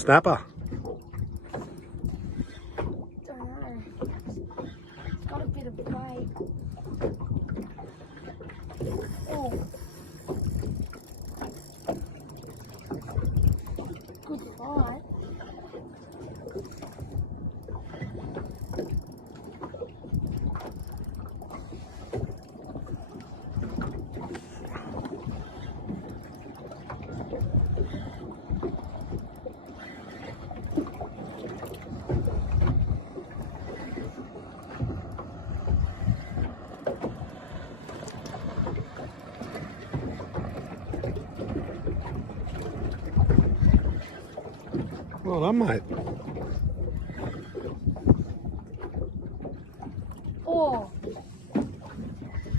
snapper? Don't know. It's got a bit of weight. Oh. Good fight. Well done, mate.